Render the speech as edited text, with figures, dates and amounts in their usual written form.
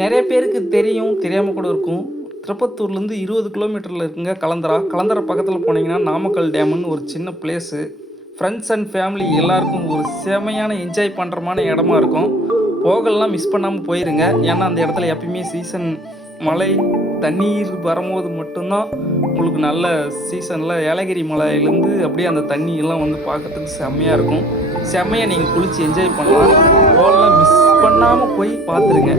நிறைய பேருக்கு தெரியும், தெரியாமல் கூட இருக்கும். திருப்பத்தூர்லேருந்து 20 கிலோமீட்டரில் இருக்குங்க கலந்தரா. கலந்தரா பக்கத்தில் போனீங்கன்னா நாமக்கல் டேமுன்னு ஒரு சின்ன பிளேஸு. ஃப்ரெண்ட்ஸ் அண்ட் ஃபேமிலி எல்லாருக்கும் ஒரு செமையான என்ஜாய் பண்ணுறமான இடமா இருக்கும். போகலாம் மிஸ் பண்ணாமல் போயிருங்க. ஏன்னா அந்த இடத்துல எப்பயுமே சீசன் மழை தண்ணீர் வரும்போது மட்டும்தான் உங்களுக்கு நல்ல சீசனில் ஏலகிரி மலையிலேருந்து அப்படியே அந்த தண்ணி எல்லாம் வந்து பார்க்கறதுக்கு செம்மையாக இருக்கும். செம்மையாக நீங்கள் குளித்து என்ஜாய் பண்ணலாம். போகலாம் மிஸ் பண்ணாமல் போய் பார்த்துருங்க.